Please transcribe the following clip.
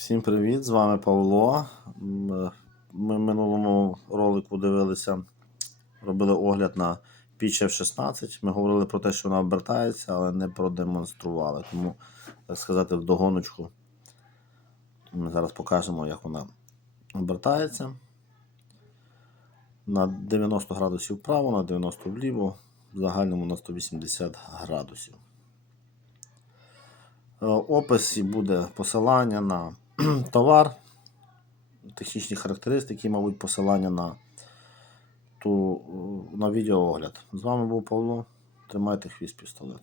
Всім привіт! З вами Павло. Ми в минулому ролику дивилися, робили огляд на піч F16. Ми говорили про те, що вона обертається, але не продемонстрували. Тому, так сказати, вдогоночку ми зараз покажемо, як вона обертається. На 90 градусів вправо, на 90 вліво, в загальному на 180 градусів. В описі буде посилання на товар, технічні характеристики, мабуть, посилання на відеоогляд. З вами був Павло. Тримайте хвіст пістолет.